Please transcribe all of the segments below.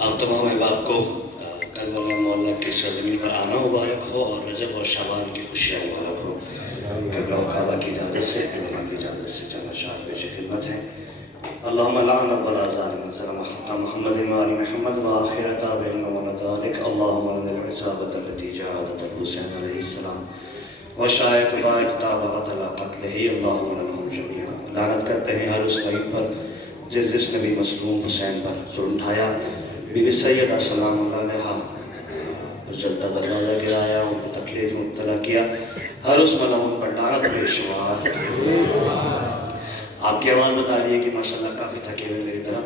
آپ تمام احباب کو کربلا مولا کی سرزمین پر آنا مبارک ہو اور رجب اور شعبان کی خوشیاں مبارک ہو۔ قبلہ و کعبہ کی اجازت سے علماء کی اجازت سے چند اشعار پیش خدمت ہیں۔ اللہم لعن والازان من ظلم حق محمد وآل محمد وآخر تابعین ولذالک اللہم لنا العصابۃ التي جاہدت الحسین علیہ السلام وشاہد بائت تابعت علی قتلہ اللہم لنہم جمیعا۔ لعنت کرتے ہیں ہر اس غریب پر جس نے بھی مظلوم حسین پر ظلم ڈھایا۔ بی بی سیدہ سلام اللہ علیہا پر جلدہ دروازہ گرایا، ان کو تکلیف مبتلا کیا، ہر اس ملعون پر لعنت بے شمار۔ آپ کی آواز بتا رہی ہے کہ ماشاءاللہ کافی تھکے ہوئے میری طرح،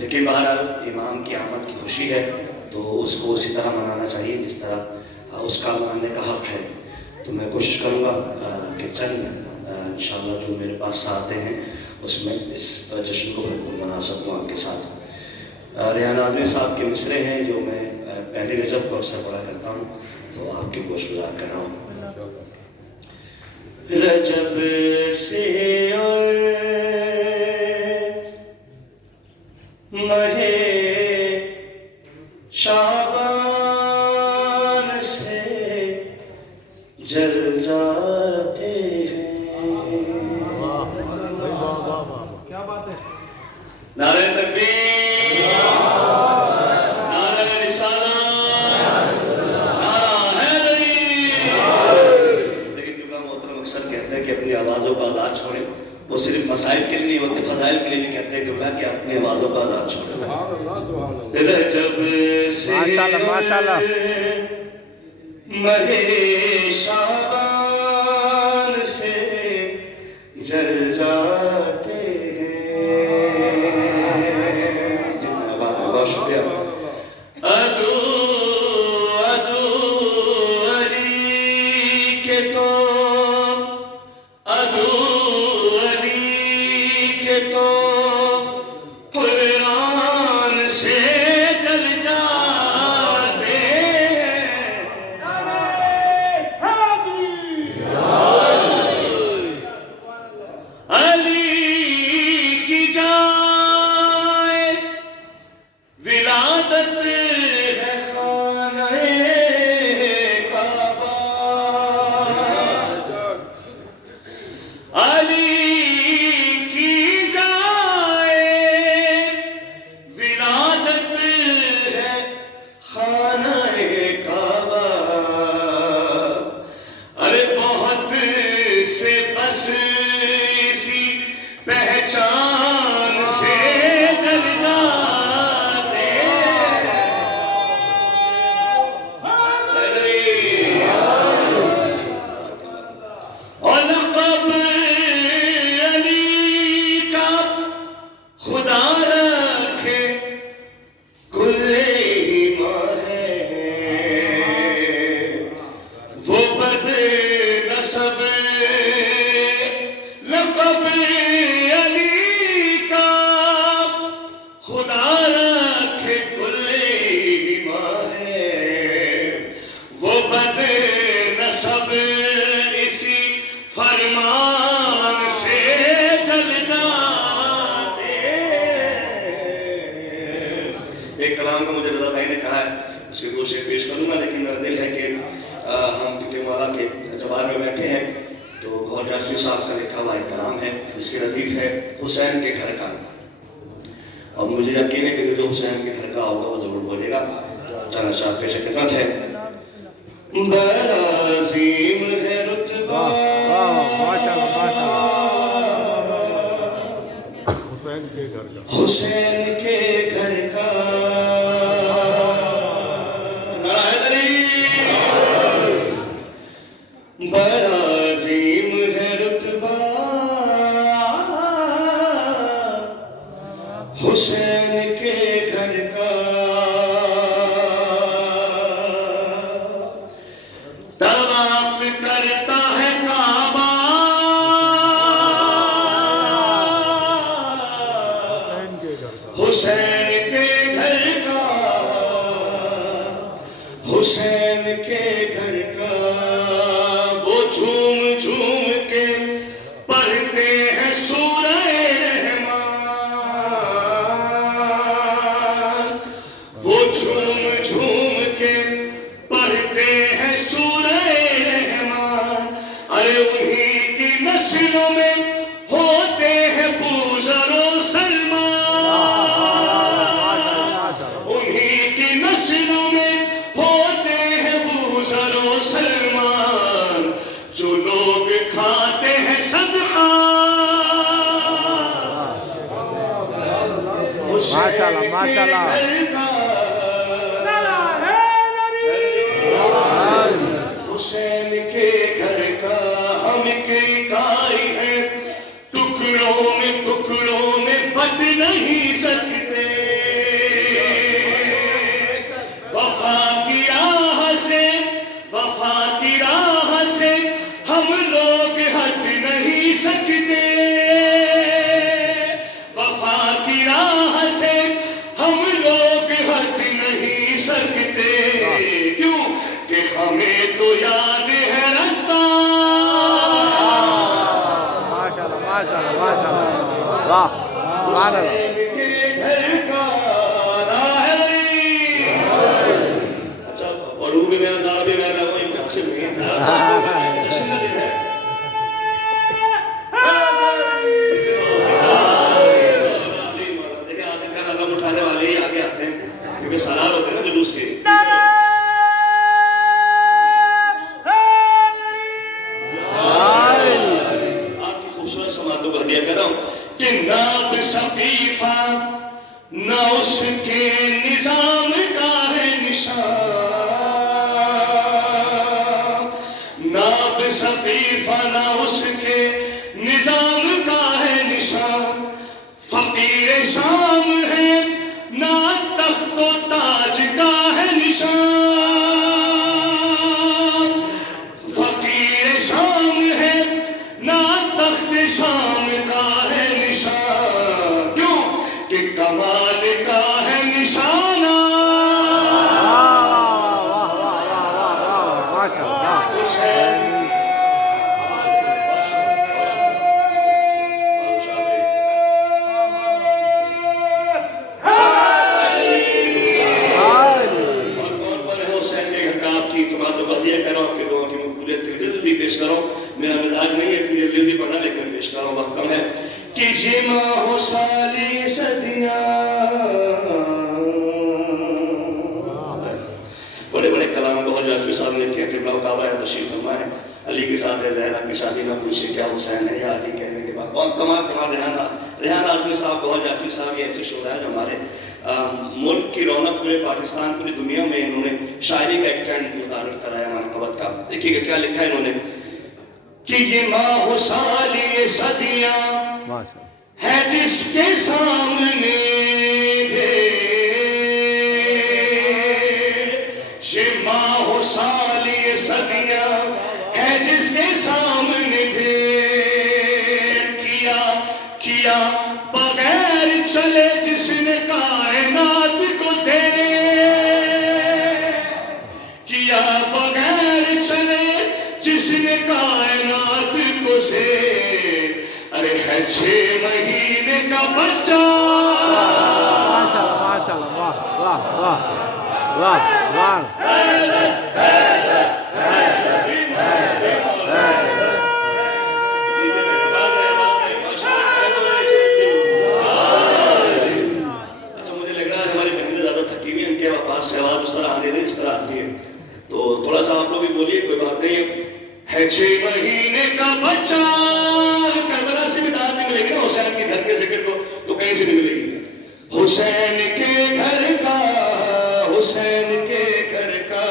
لیکن بہرحال امام کی آمد کی خوشی ہے تو اس کو اسی طرح منانا چاہیے جس طرح اس کا منانے کا حق ہے۔ تو میں کوشش کروں گا کہ چند انشاءاللہ جو میرے پاس ساتھ ہیں اس میں اس جشن کو بھرپور منا سکوں آپ کے ساتھ۔ ریحان اعظمی صاحب کے مصرے ہیں جو میں پہلی رجب کو اکثر پڑھا کرتا ہوں، تو آپ کی گوش گزار کر رہا ہوں۔ رجب سے اور ماہ شعبان سے جل جاتے ہیں۔ کیا بات ہے؟ نعرہ تکبیر، نعرہ رسالت، نعرہ حیدری۔ لیکن قبلہ محترم اکثر کہتے ہیں کہ اپنی آوازوں کا آزاد چھوڑیں، وہ صرف مسائل کے لیے نہیں ہوتے، فضائل کے لیے بھی کہتے ہیں قبلہ کہ اپنی آوازوں کا آزاد چھوڑیں۔ رجب سے ماشاءاللہ ماہ شعبان سے جل جاتے ہیں۔ جتنا بات ہے بہت شکریہ۔ ادو علی کے تو ادو علی کے تو قرآن سے جل جاتے ہیں۔ علی کی جائے ولادت ہے خانہ کعبہ، علی کی جائے ولادت ہے خانہ کعبہ۔ ارے بہت سے بس اسی پہچان سے جل جاتے ہیں۔ اور لقب علی کا خدا رکھے کل ایمان ہے، وہ بد نسب لقب علی کا خدا رکھے کل ایمان ہے، وہ بد نسب اسی فرمان سے جل جاتے ہیں۔ ایک کلام کا مجھے رضا بھائی نے کہا ہے، اس کے دو شعر پیش کروں گا، لیکن میرا دل ہے کہ ہم کیونکہ مولا کے جوار میں بیٹھے ہیں تو گھور جاسوی صاحب کا لکھا ہوا ایک کلام ہے جس کی ردیف ہے حسین کے گھر کا، اور مجھے یقین ہے کہ جو حسین کے گھر کا ہوگا وہ ضرور بولے گا۔ چند اشعار پیش خدمت ہے۔ بڑا عظیم ہے رتبہ حسین کے گھر کا، نعرہ حیدری۔ بڑا عظیم ہے رتبہ حسین کے گھر کا، طواف کرتا ہے کعبہ حسین ارے انہی کی نسلوں میں ہوتے ہیں بوذر و سلمان، انہی کی نسلوں میں ہوتے ہیں بوذر و سلمان، جو لوگ کھاتے ہیں صدقہ ماشاءاللہ ماشاءاللہ حسین کے گھر کا ہم کے کائی ہے، ٹکڑوں میں بٹ نہیں سکتے، وفا کی راہ سے ہم لوگ ہٹ نہیں سکتے، وفا کی راہ سے ہم لوگ ہٹ نہیں سکتے، کیوں کہ ہمیں تو یاد ہے رستہ، ماشاءاللہ ماشاءاللہ ماشاءاللہ واہ حسین کے گھر کا راہ علی۔ اچھا پڑھو بھی میں اندار بھی میں لگوں ایک محسن میں جشن کا دن ہے، دیکھیں آخر کار علم اٹھانے والے ہی آگے آتے ہیں کیونکہ سالار ہوتے ہیں نا جلوس کے۔ آپ کی خوبصورت سماعتوں کو ہدیہ کر رہا ہوں کہ ناب سقیفہ نہ اس کے نظام کا ہے نشان، ناب سقیفہ نہ اس کے نظام کا ہے نشان، فقیر شام ہے نہ تخت و تاج کا ہے نشان، فقیر شام ہے نہ تخت شام کا ہے نشان، کیوں کہ کمال کا ہے نشانہ ماشاءاللہ حسین۔ پیش کرو، میرا مزاج نہیں ہے کہ مجھے جلدی پڑھنا لیکن پیش کرو، وقت کم ہے کہ یہ ماہ و سالی صدیاں، بڑے بڑے کلام بہت جاتی صاحب نے کیا کہ بلاؤ کعبہ ہے تشریف فرما ہے، علی کے ساتھ ہے زہرا کی شادی نہ پوچھے کیا حسین ہے یا علی کہنے کے بعد بہت کمال ریحان آزمی صاحب بہت جاتی صاحب یہ ایسے شعرا ہے جو ہمارے ملک کی رونق پورے پاکستان پوری دنیا میں انہوں نے شاعری کا ایک ٹرینڈ متعارف کرایا محبت کا۔ دیکھیے کہ کیا لکھا ہے انہوں نے کہ یہ ماہ و سالی صدیاں ہے جس کے سامنے یہ ماہ و سالی صدیاں ہے جس کے سامنے کیا بغیر چلے جس نے کائنات کو زیر، کیا بغیر چلے جس نے کائنات کو زیر، ارے ہے 6 مہینے کا بچہ، ماشاءاللہ ماشاءاللہ واہ واہ واہ واہ واہ سوال اس طرح آنے نہیں اس طرح آتی ہے تو تھوڑا سا آپ لوگ بھی بولیے، کوئی بات نہیں ہے 6 مہینے کا بچہ، کربلا سے بھی دعوت نہیں ملے گی نا حسین کے گھر کے ذکر کو تو کہیں سے نہیں ملے گی، حسین کے گھر کا، حسین کے گھر کا۔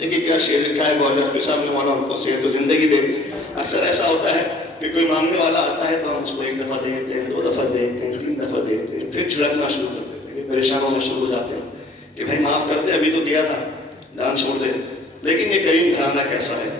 دیکھیے کیا شعر لکھا ہے بہت جاتی صاحب نے، مولا ان کو صحت و زندگی دے۔ اکثر ایسا ہوتا ہے کہ کوئی مانگنے والا آتا ہے تو ہم اس کو 1 دفعہ دیتے ہیں، 2 دفعہ دیتے ہیں، 3 دفعہ دیتے ہیں، پھر چھڑکنا شروع کرتے ہیں، پریشان ہونا شروع ہو جاتے ہیں کہ بھائی معاف کر دے، ابھی تو دیا تھا، دان چھوڑ دے۔ لیکن یہ کریم گھرانہ کیسا ہے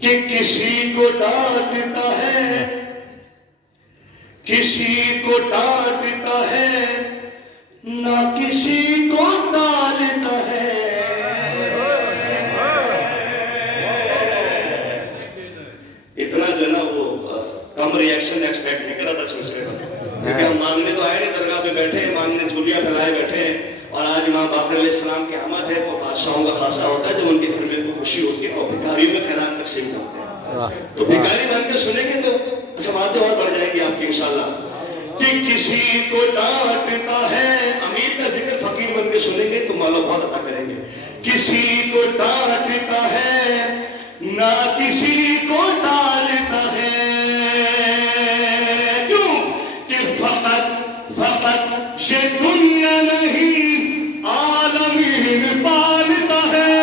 کہ کسی کو ڈانٹتا ہے، کسی کو ڈانٹتا ہے، نہ کسی کو ٹالتا ہے، اتنا جو نا وہ کم ریئیکشن ایکسپیکٹ نہیں کرا تھا سوچنے کا، کیونکہ ہم مانگنے تو آئے نہیں، درگاہ پہ بیٹھے ہیں، مانگنے جھولیاں پھیلائے بیٹھے ہیں، اور آج امام باقر علیہ السلام کی آمد ہے تو بادشاہوں کا خاصہ ہوتا ہے جب ان کے گھر میں کوئی خوشی ہوتی ہے اور بھکاریوں میں خیرات تقسیم کرتے ہیں. تو بھکاری بن کے سنیں گے تو سماعتیں اور بڑھ جائیں گی آپ کی انشاءاللہ. کہ کسی کو ڈانٹتا ہے, امیر کا ذکر فقیر بن کے سنیں گے تو مولا بہت عطا کریں گے. کسی کو ڈانٹتا ہے نہ کسی کو ڈالتا ہے, کیوں کہ فقط یہ دنیا نہیں عالمین پالتا ہے.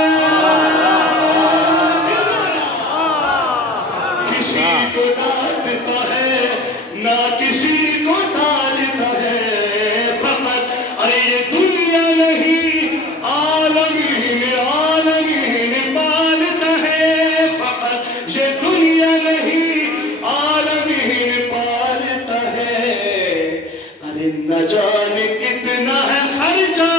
کسی کو ڈانٹتا ہے نہ کسی کو ڈالتا ہے, فقط ارے یہ دنیا نہیں عالمین پالتا ہے. فقط یہ دنیا نہیں عالمین پالتا ہے. ارے نہ جانے کتنا ہے خرچہ